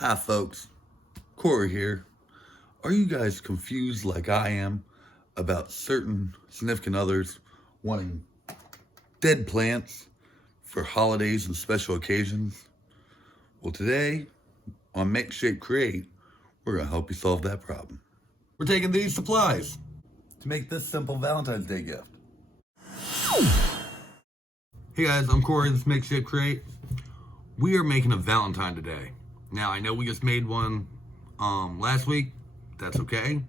Hi folks, Cory here. Are you guys confused like I am about certain significant others wanting dead plants for holidays and special occasions? Well, today on Make Shape Create, we're going to help you solve that problem. We're taking these supplies to make this simple Valentine's Day gift. Hey guys, I'm Cory, this is Make Shape Create. We are making a Valentine today. Now, I know we just made one last week. That's okay.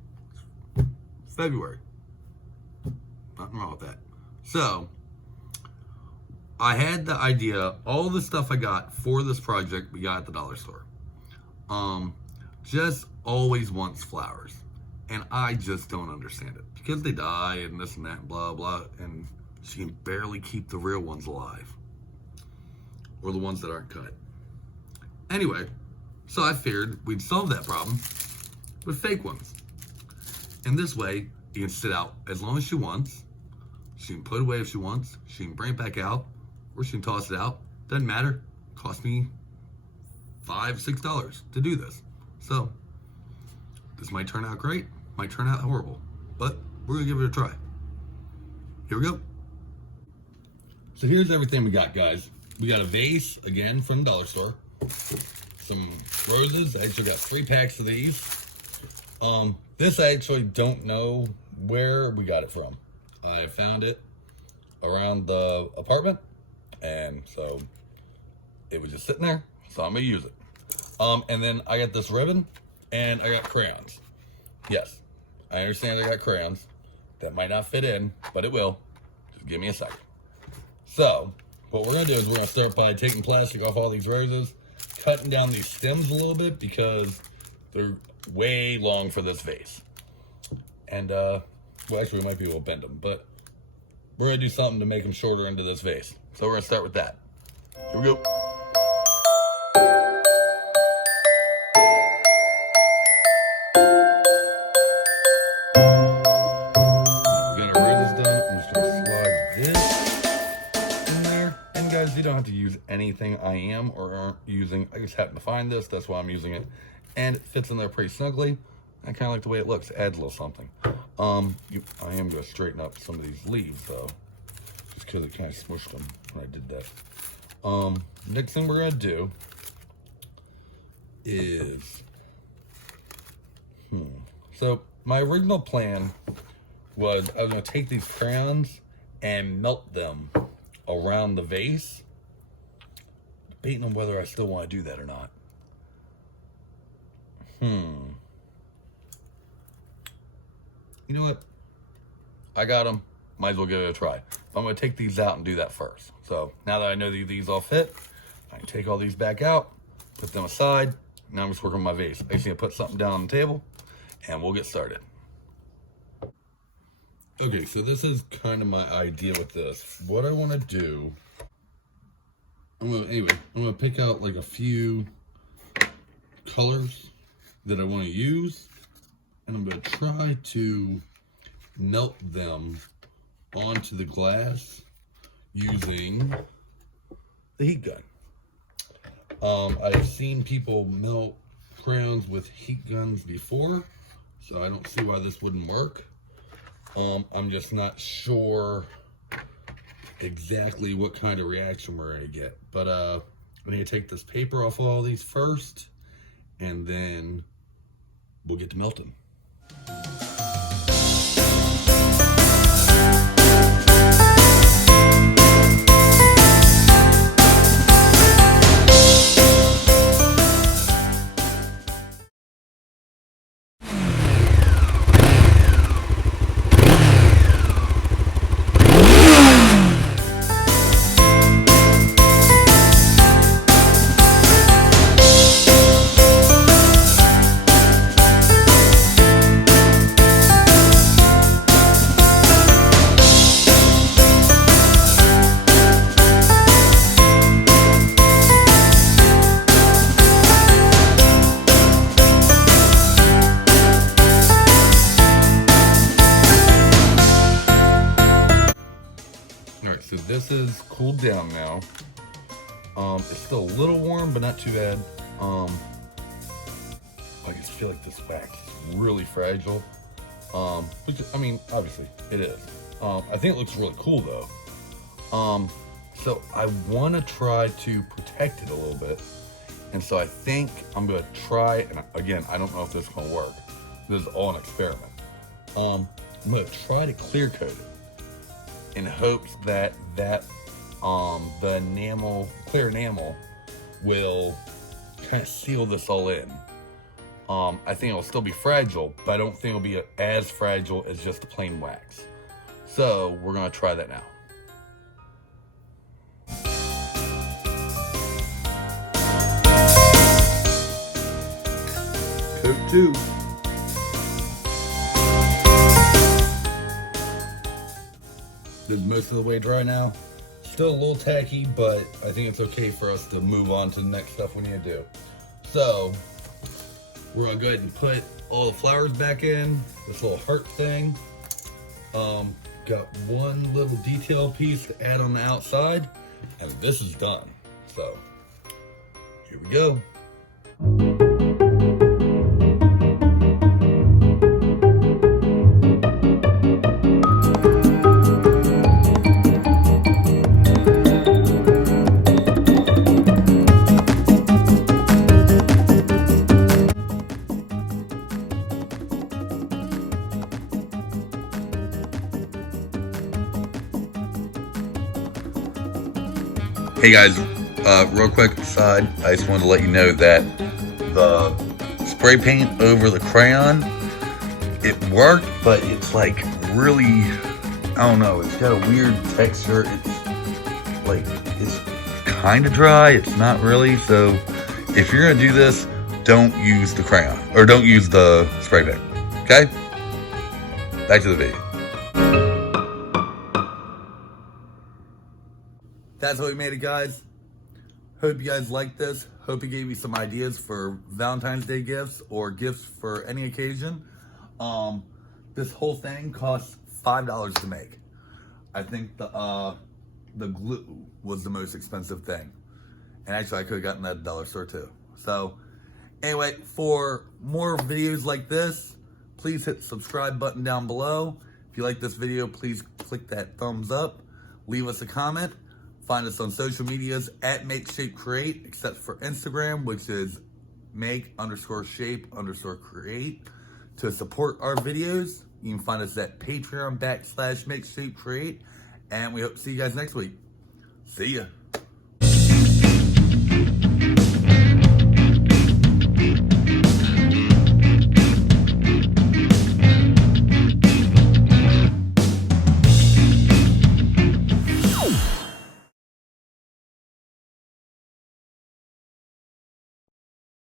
It's February. Nothing wrong with that. So, I had the idea, all the stuff I got for this project, we got at the dollar store. Jess always wants flowers. And I just don't understand it. Because they die and this and that and blah, blah. And she can barely keep the real ones alive. Or the ones that aren't cut. Anyway, so I figured we'd solve that problem with fake ones. And this way, you can sit out as long as she wants. She can put it away if she wants. She can bring it back out. Or she can toss it out. Doesn't matter. Cost me $5, $6 to do this. So, this might turn out great. Might turn out horrible. But we're going to give it a try. Here we go. So here's everything we got, guys. We got a vase, again, from the dollar store. Some roses. I actually got 3 packs of these. This I actually don't know where we got it from. I found it around the apartment, and so it was just sitting there, so I'm gonna use it. And then I got this ribbon, and I got crayons. Yes, I understand I got crayons. That might not fit in, but it will. Just give me a second. So, what we're gonna do is we're gonna start by taking plastic off all these roses, cutting down these stems a little bit because they're way long for this vase. And, well, actually, we might be able to bend them, but we're going to do something to make them shorter into this vase. So we're going to start with that. Here we go. We got our roses done. I'm just going to slide this in there. And guys, you don't have to use anything I am or aren't using. I just happen to find this. That's why I'm using it. And it fits in there pretty snugly. I kind of like the way it looks. It adds a little something. I am going to straighten up some of these leaves, though. Just because it kind of smushed them when I did that. Next thing we're going to do is... So, my original plan was I was going to take these crayons and melt them around the vase. Debating on whether I still want to do that or not. You know what? I got them. Might as well give it a try. I'm going to take these out and do that first. So now that I know these all fit, I can take all these back out, put them aside. Now I'm just working on my vase. I just need to put something down on the table, and we'll get started. Okay, so this is kind of my idea with this. What I want to do, I'm going to pick out like a few colors that I want to use, and I'm going to try to melt them onto the glass using the heat gun. I've seen people melt crayons with heat guns before, so I don't see why this wouldn't work. I'm just not sure exactly what kind of reaction we're going to get, but I'm going to take this paper off all these first, and then we'll get to melting. So this is cooled down now. It's still a little warm, but not too bad. I just feel like this wax is really fragile. Which, I mean, obviously it is. I think it looks really cool though. So I want to try to protect it a little bit. And so I think I'm going to try, and again, I don't know if this is going to work. This is all an experiment. I'm going to try to clear coat it in hopes that the enamel, clear enamel, will kind of seal this all in. I think it'll still be fragile, but I don't think it'll be as fragile as just the plain wax. So we're going to try that now. Coat 2. This is most of the way dry now. Still a little tacky, but I think it's okay for us to move on to the next stuff we need to do. So we're gonna go ahead and put all the flowers back in, this little heart thing. Got one little detail piece to add on the outside, and this is done. So here we go. Hey guys, real quick aside, I just wanted to let you know that the spray paint over the crayon, it worked, but it's like really, I don't know, it's got a weird texture. It's like, it's kind of dry, it's not really. So if you're gonna do this, don't use the crayon, or don't use the spray paint, okay? Back to the video. That's how we made it, guys. Hope you guys liked this. Hope it gave you some ideas for Valentine's Day gifts or gifts for any occasion. This whole thing cost $5 to make. I think the glue was the most expensive thing. And actually I could have gotten that at the dollar store too. So anyway, for more videos like this, please hit the subscribe button down below. If you like this video, please click that thumbs up. Leave us a comment. Find us on social medias at MakeShapeCreate, except for Instagram, which is make_shape_create. To support our videos, you can find us at Patreon /MakeShapeCreate. And we hope to see you guys next week. See ya.